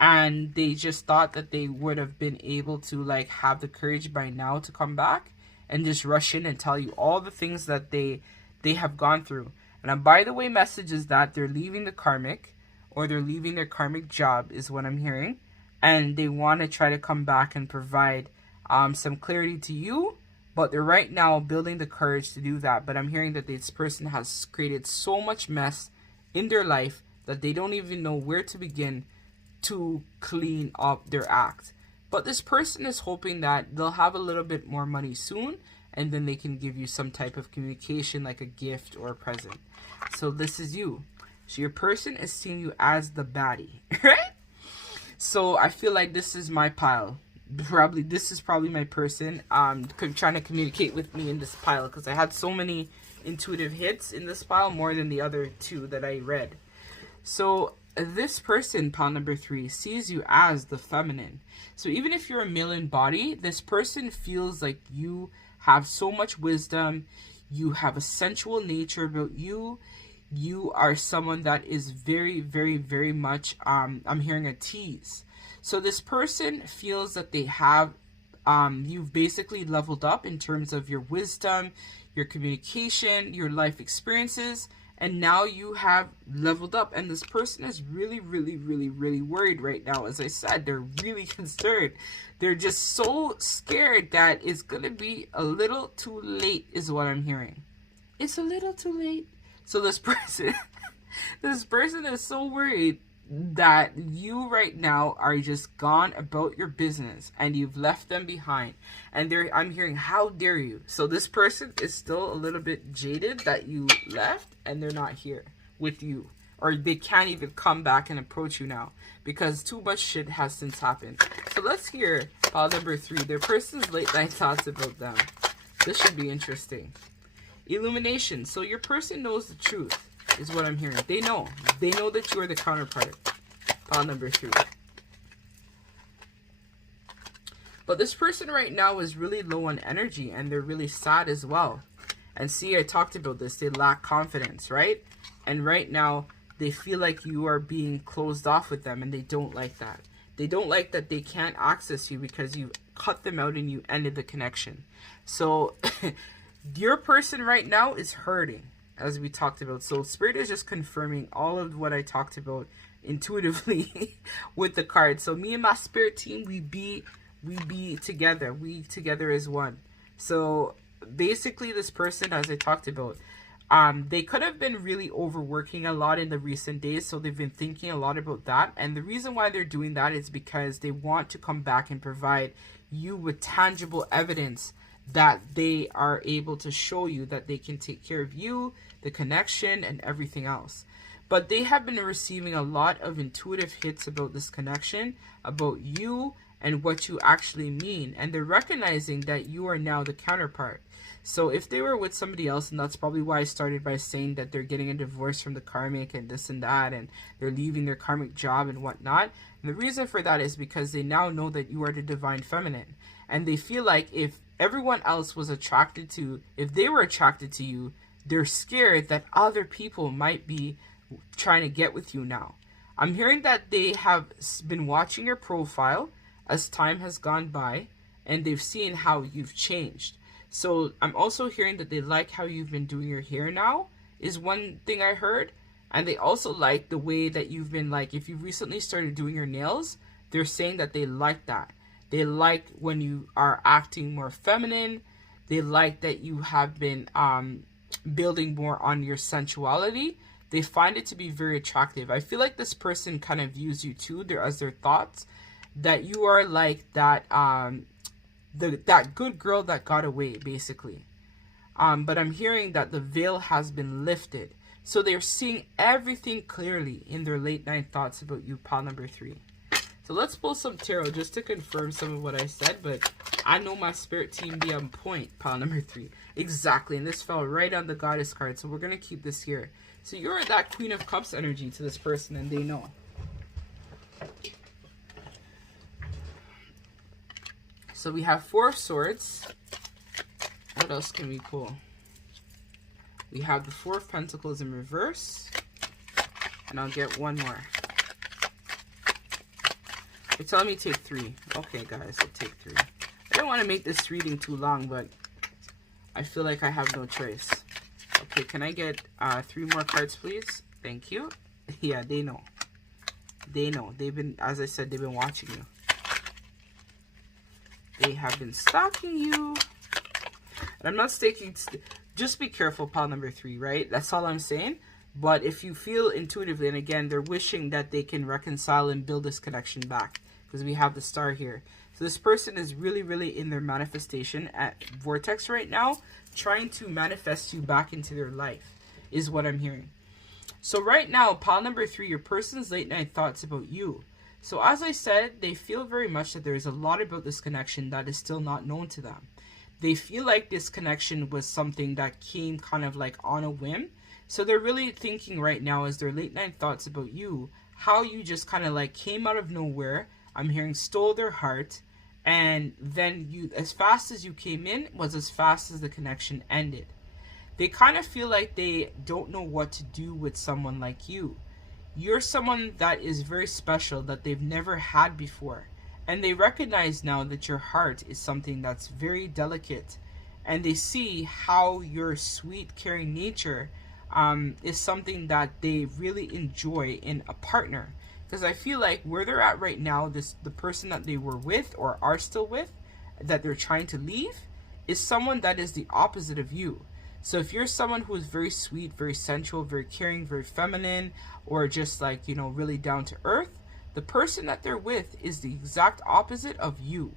and they just thought that they would have been able to like have the courage by now to come back and just rush in and tell you all the things that they have gone through. And by the way, message is that they're leaving the karmic, or they're leaving their karmic job, is what I'm hearing, and they want to try to come back and provide some clarity to you, but they're right now building the courage to do that. But I'm hearing that this person has created so much mess in their life that they don't even know where to begin to clean up their act. But this person is hoping that they'll have a little bit more money soon, and then they can give you some type of communication, like a gift or a present. So this is you. So your person is seeing you as the baddie, right? So I feel like this is my pile. This is probably my person trying to communicate with me in this pile, because I had so many intuitive hits in this pile, more than the other two that I read. So this person, pile number 3, sees you as the feminine. So even if you're a male in body, this person feels like you have so much wisdom, you have a sensual nature about you. You are someone that is very, very, very much, I'm hearing a tease. So this person feels that they have, you've basically leveled up in terms of your wisdom, your communication, your life experiences, and now you have leveled up. And this person is really, really, really, really worried right now. As I said, they're really concerned. They're just so scared that it's going to be a little too late, is what I'm hearing. It's a little too late. So this person is so worried that you right now are just gone about your business and you've left them behind. And I'm hearing, how dare you? So this person is still a little bit jaded that you left and they're not here with you. Or they can't even come back and approach you now because too much shit has since happened. So let's hear pile number 3. Their person's late night thoughts about them. This should be interesting. Illumination. So your person knows the truth, is what I'm hearing. They know that you are the counterpart. Pile number 3. But this person right now is really low on energy, and they're really sad as well. And see, I talked about this. They lack confidence, right? And right now, they feel like you are being closed off with them, and they don't like that. They don't like that they can't access you because you cut them out and you ended the connection. So your person right now is hurting, as we talked about. So Spirit is just confirming all of what I talked about intuitively with the cards. So me and my Spirit team, we be together. We together as one. So basically this person, as I talked about, they could have been really overworking a lot in the recent days. So they've been thinking a lot about that. And the reason why they're doing that is because they want to come back and provide you with tangible evidence that they are able to show you that they can take care of you, the connection, and everything else. But they have been receiving a lot of intuitive hits about this connection, about you, and what you actually mean. And they're recognizing that you are now the counterpart. So if they were with somebody else, and that's probably why I started by saying that they're getting a divorce from the karmic and this and that, and they're leaving their karmic job and whatnot. And the reason for that is because they now know that you are the divine feminine. And they feel like if everyone else was attracted to, if they were attracted to you, they're scared that other people might be trying to get with you now. I'm hearing that they have been watching your profile as time has gone by, and they've seen how you've changed. So I'm also hearing that they like how you've been doing your hair now, is one thing I heard. And they also like the way that you've been, like, if you recently started doing your nails, they're saying that they like that. They like when you are acting more feminine. They like that you have been building more on your sensuality. They find it to be very attractive. I feel like this person kind of views you too, as their thoughts, that you are like that that good girl that got away, basically. But I'm hearing that the veil has been lifted. So they're seeing everything clearly in their late night thoughts about you, pile number 3. So let's pull some tarot just to confirm some of what I said, but I know my spirit team be on point, pile number 3. Exactly, and this fell right on the Goddess card, so we're going to keep this here. So you're that Queen of Cups energy to this person, and they know. So we have 4 of Swords. What else can we pull? We have the 4 of Pentacles in reverse. And I'll get one more. They're telling me take 3. Okay, guys, I'll take 3. I don't want to make this reading too long, but I feel like I have no choice. Okay, can I get 3 more cards, please? Thank you. Yeah, they know. They know. They've been, as I said, they've been watching you. They have been stalking you. And I'm not staking... Just be careful, pile number 3, right? That's all I'm saying. But if you feel intuitively, and again, they're wishing that they can reconcile and build this connection back. Because we have the star here. So this person is really, really in their manifestation at vortex right now. Trying to manifest you back into their life. Is what I'm hearing. So right now, pile number 3, your person's late night thoughts about you. So as I said, they feel very much that there's a lot about this connection that is still not known to them. They feel like this connection was something that came kind of like on a whim. So they're really thinking right now as their late night thoughts about you, how you just kind of like came out of nowhere. I'm hearing stole their heart. And then you, as fast as you came in, was as fast as the connection ended. They kind of feel like they don't know what to do with someone like you. You're someone that is very special that they've never had before. And they recognize now that your heart is something that's very delicate. And they see how your sweet, caring nature is something that they really enjoy in a partner. Because I feel like where they're at right now, the person that they were with or are still with, that they're trying to leave, is someone that is the opposite of you. So if you're someone who is very sweet, very sensual, very caring, very feminine, or just like, you know, really down to earth, the person that they're with is the exact opposite of you.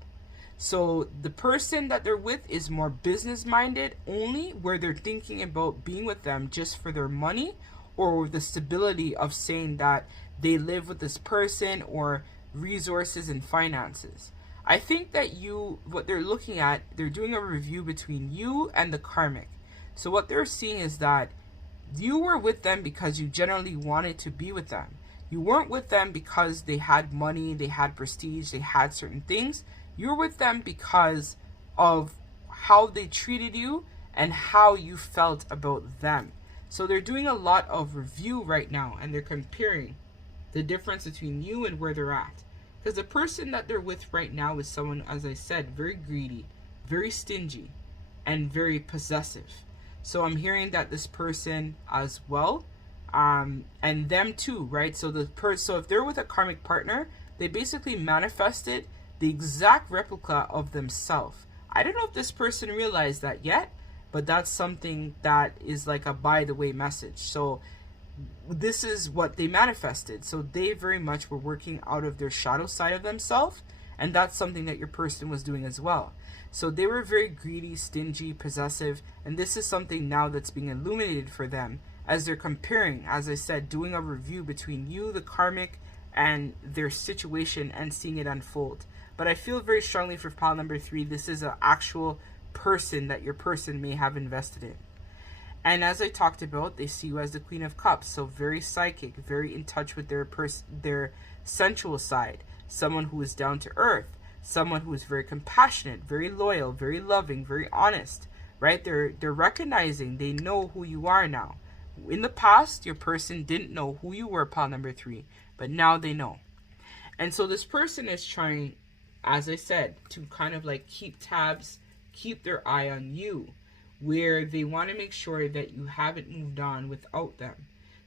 So the person that they're with is more business-minded only, where they're thinking about being with them just for their money or the stability of saying that they live with this person or resources and finances. I think that what they're looking at, they're doing a review between you and the karmic. So what they're seeing is that you were with them because you generally wanted to be with them. You weren't with them because they had money, they had prestige, they had certain things. You were with them because of how they treated you and how you felt about them. So they're doing a lot of review right now, and they're comparing the difference between you and where they're at. Because the person that they're with right now is someone, as I said, very greedy, very stingy, and very possessive. So I'm hearing that this person as well, and them too, right? So so if they're with a karmic partner, they basically manifested the exact replica of themselves. I don't know if this person realized that yet, but that's something that is like a by the way message. So this is what they manifested. So they very much were working out of their shadow side of themselves, and that's something that your person was doing as well. So they were very greedy, stingy, possessive, and this is something now that's being illuminated for them as they're comparing, as I said, doing a review between you, the karmic, and their situation and seeing it unfold. But I feel very strongly for pile number 3, this is an actual person that your person may have invested in. And as I talked about, they see you as the Queen of Cups, so very psychic, very in touch with their sensual side, someone who is down to earth, someone who is very compassionate, very loyal, very loving, very honest, right? They're recognizing, they know who you are now. In the past, your person didn't know who you were, pile number 3, but now they know. And so this person is trying, as I said, to kind of like keep tabs, keep their eye on you, where they want to make sure that you haven't moved on without them.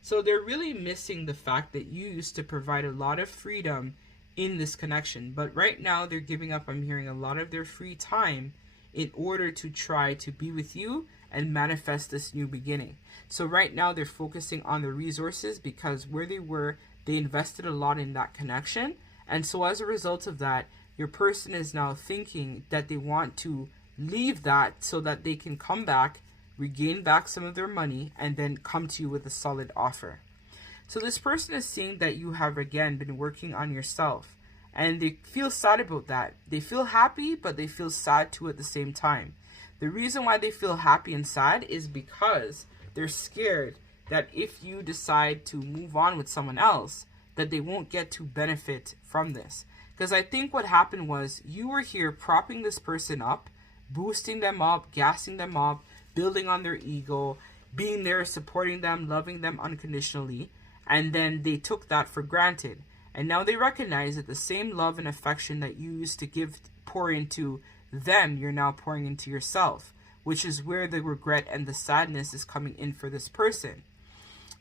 So they're really missing the fact that you used to provide a lot of freedom in this connection. But right now they're giving up, I'm hearing, a lot of their free time in order to try to be with you and manifest this new beginning. So right now they're focusing on the resources, because where they were, they invested a lot in that connection. And so as a result of that, your person is now thinking that they want to leave that so that they can come back, regain back some of their money, and then come to you with a solid offer. So this person is seeing that you have, again, been working on yourself, and they feel sad about that. They feel happy, but they feel sad too at the same time. The reason why they feel happy and sad is because they're scared that if you decide to move on with someone else, that they won't get to benefit from this. Because I think what happened was you were here propping this person up, boosting them up, gassing them up, building on their ego, being there, supporting them, loving them unconditionally, and then they took that for granted. And now they recognize that the same love and affection that you used to pour into them, you're now pouring into yourself, which is where the regret and the sadness is coming in for this person.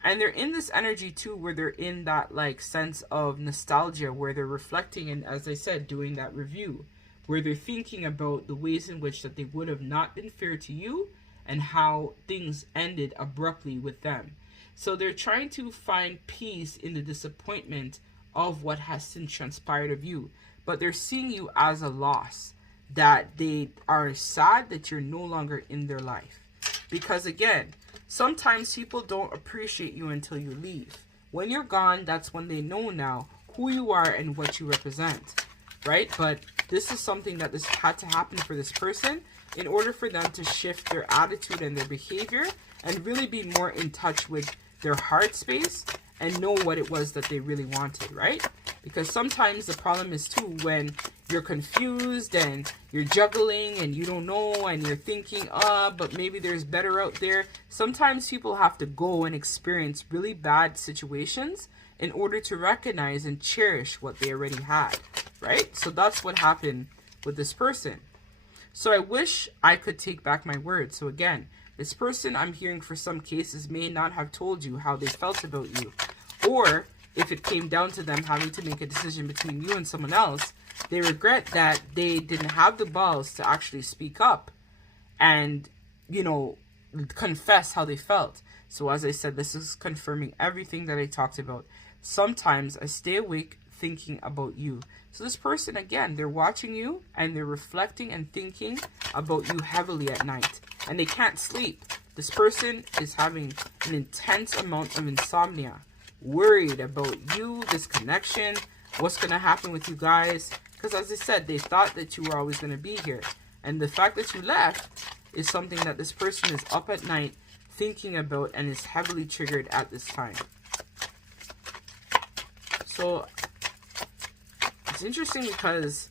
And they're in this energy too, where they're in that like sense of nostalgia, where they're reflecting and, as I said, doing that review, where they're thinking about the ways in which that they would have not been fair to you and how things ended abruptly with them. So they're trying to find peace in the disappointment of what has since transpired of you, but they're seeing you as a loss, that they are sad that you're no longer in their life. Because again, sometimes people don't appreciate you until you leave. When you're gone, that's when they know now who you are and what you represent, right? But this is something that this had to happen for this person in order for them to shift their attitude and their behavior and really be more in touch with their heart space and know what it was that they really wanted, right? Because sometimes the problem is too, when you're confused and you're juggling and you don't know and you're thinking, but maybe there's better out there. Sometimes people have to go and experience really bad situations in order to recognize and cherish what they already had, right? So that's what happened with this person. So I wish I could take back my word. So again, this person, I'm hearing, for some cases may not have told you how they felt about you. Or if it came down to them having to make a decision between you and someone else, they regret that they didn't have the balls to actually speak up and, you know, confess how they felt. So as I said, this is confirming everything that I talked about. Sometimes I stay awake thinking about you. So this person, again, they're watching you and they're reflecting and thinking about you heavily at night, and they can't sleep. This person is having an intense amount of insomnia, worried about you, this connection, what's going to happen with you guys. Because as I said, they thought that you were always going to be here. And the fact that you left is something that this person is up at night thinking about and is heavily triggered at this time. So it's interesting because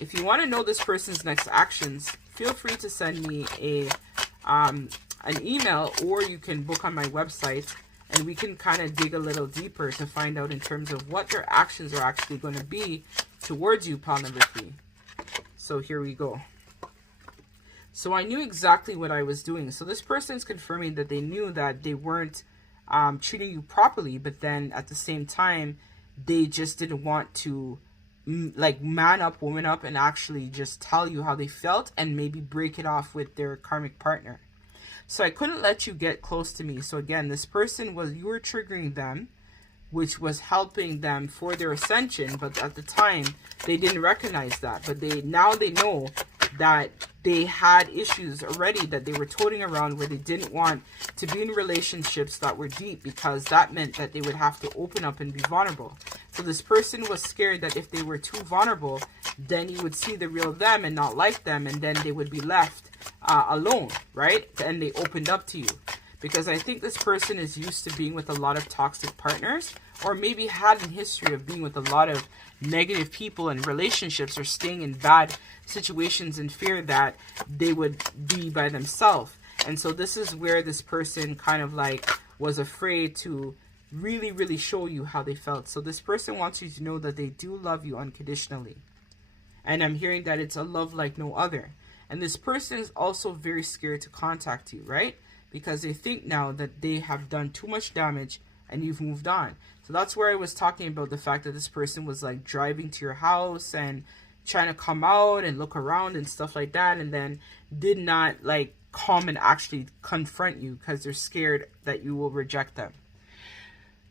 if you want to know this person's next actions, feel free to send me an email, or you can book on my website and we can kind of dig a little deeper to find out in terms of what their actions are actually going to be towards you, pile number 3. So here we go. So I knew exactly what I was doing. So this person is confirming that they knew that they weren't treating you properly, but then at the same time, they just didn't want to like man up, woman up, and actually just tell you how they felt and maybe break it off with their karmic partner. So I couldn't let you get close to me. So again, this person you were triggering them, which was helping them for their ascension. But at the time, they didn't recognize that. But now they know that they had issues already that they were toting around, where they didn't want to be in relationships that were deep, because that meant that they would have to open up and be vulnerable. So this person was scared that if they were too vulnerable, then you would see the real them and not like them, and then they would be left alone, right? And they opened up to you. Because I think this person is used to being with a lot of toxic partners, or maybe had a history of being with a lot of negative people in relationships, or staying in bad situations in fear that they would be by themselves. And so this is where this person kind of like was afraid to really, really show you how they felt. So this person wants you to know that they do love you unconditionally. And I'm hearing that it's a love like no other. And this person is also very scared to contact you, right? Because they think now that they have done too much damage and you've moved on. So that's where I was talking about the fact that this person was like driving to your house and trying to come out and look around and stuff like that, and then did not like come and actually confront you because they're scared that you will reject them.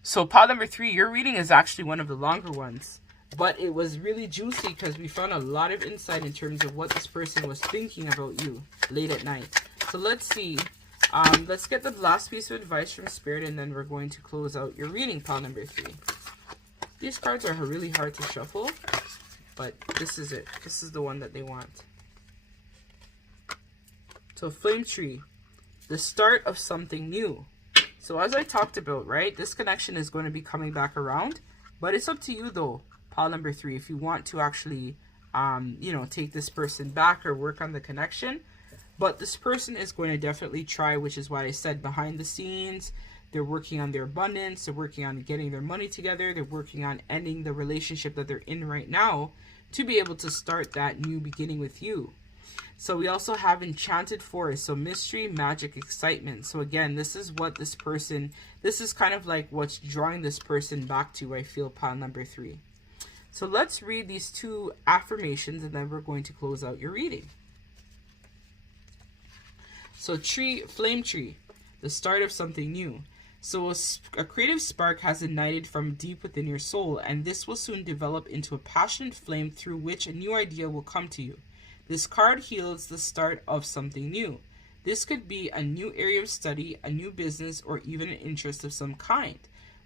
So pile number 3, your reading is actually one of the longer ones, but it was really juicy because we found a lot of insight in terms of what this person was thinking about you late at night. So let's see. Let's get the last piece of advice from Spirit, and then we're going to close out your reading, pile number 3. These cards are really hard to shuffle, but this is it. This is the one that they want. So Flame Tree, the start of something new. So as I talked about, right, this connection is going to be coming back around, but it's up to you though, pile number 3, if you want to actually, take this person back or work on the connection. But this person is going to definitely try, which is why I said behind the scenes, they're working on their abundance, they're working on getting their money together, they're working on ending the relationship that they're in right now to be able to start that new beginning with you. So we also have Enchanted Forest, so mystery, magic, excitement. So again, this is what this is kind of like what's drawing this person back to, I feel, pile number 3. So let's read these 2 affirmations, and then we're going to close out your reading. So Flame Tree, the start of something new. So a creative spark has ignited from deep within your soul, and this will soon develop into a passionate flame through which a new idea will come to you. This card heralds the start of something new. This could be a new area of study, a new business, or even an interest of some kind.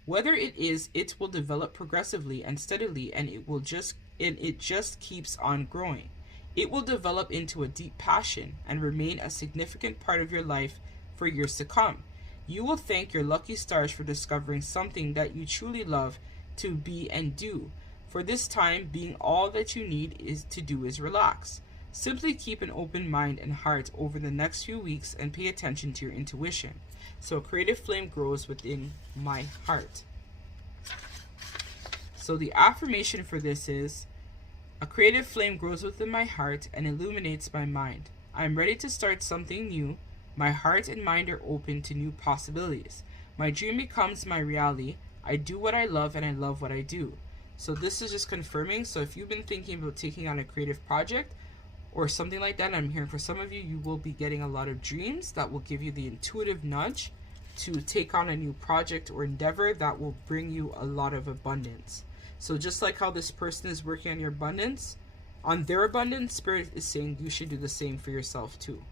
Whether it is, it will develop progressively and steadily, and it just keeps on growing. It will develop into a deep passion and remain a significant part of your life for years to come. You will thank your lucky stars for discovering something that you truly love to be and do. For this time being, all that you need is relax. Simply keep an open mind and heart over the next few weeks and pay attention to your intuition. So a creative flame grows within my heart. So the affirmation for this is, a creative flame grows within my heart and illuminates my mind. I am ready to start something new. My heart and mind are open to new possibilities. My dream becomes my reality. I do what I love, and I love what I do. So this is just confirming. So if you've been thinking about taking on a creative project or something like that, I'm hearing for some of you, you will be getting a lot of dreams that will give you the intuitive nudge to take on a new project or endeavor that will bring you a lot of abundance. So just like how this person is working on your abundance, on their abundance, Spirit is saying you should do the same for yourself too.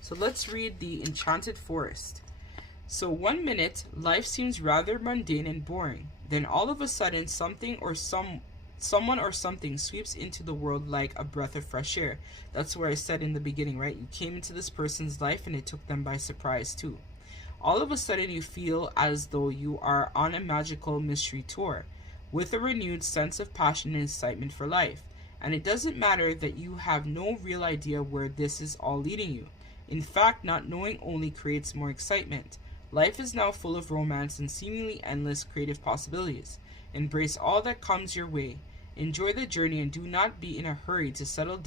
So let's read the Enchanted Forest. So 1 minute, life seems rather mundane and boring. Then all of a sudden, something or someone or something sweeps into the world like a breath of fresh air. That's where I said in the beginning, right? You came into this person's life and it took them by surprise too. All of a sudden, you feel as though you are on a magical mystery tour with a renewed sense of passion and excitement for life. And it doesn't matter that you have no real idea where this is all leading you. In fact, not knowing only creates more excitement. Life is now full of romance and seemingly endless creative possibilities. Embrace all that comes your way. Enjoy the journey and do not be in a hurry to settle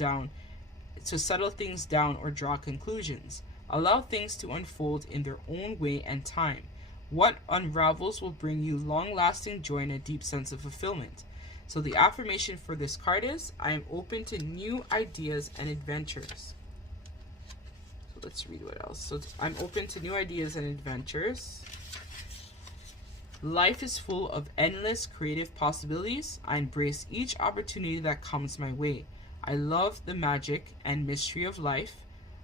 things down or draw conclusions. Allow things to unfold in their own way and time. What unravels will bring you long-lasting joy and a deep sense of fulfillment. So the affirmation for this card is, I am open to new ideas and adventures. So let's read what else. So I'm open to new ideas and adventures. Life is full of endless creative possibilities. I embrace each opportunity that comes my way. I love the magic and mystery of life.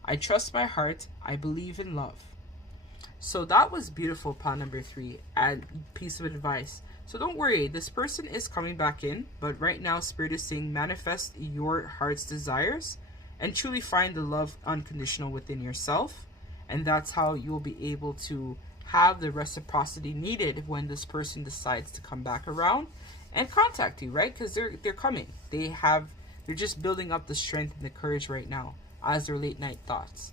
I trust my heart. I believe in love. So that was beautiful, pile number 3, and piece of advice. So don't worry, this person is coming back in, but right now Spirit is saying manifest your heart's desires and truly find the love unconditional within yourself. And that's how you'll be able to have the reciprocity needed when this person decides to come back around and contact you, right? Because they're coming. They're just building up the strength and the courage right now as their late night thoughts.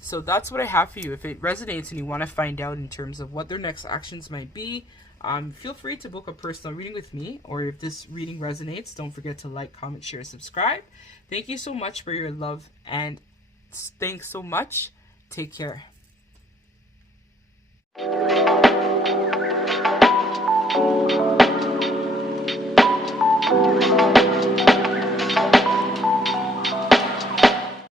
So that's what I have for you. If it resonates and you want to find out in terms of what their next actions might be, feel free to book a personal reading with me. Or if this reading resonates, don't forget to like, comment, share, subscribe. Thank you so much for your love, and thanks so much. Take care.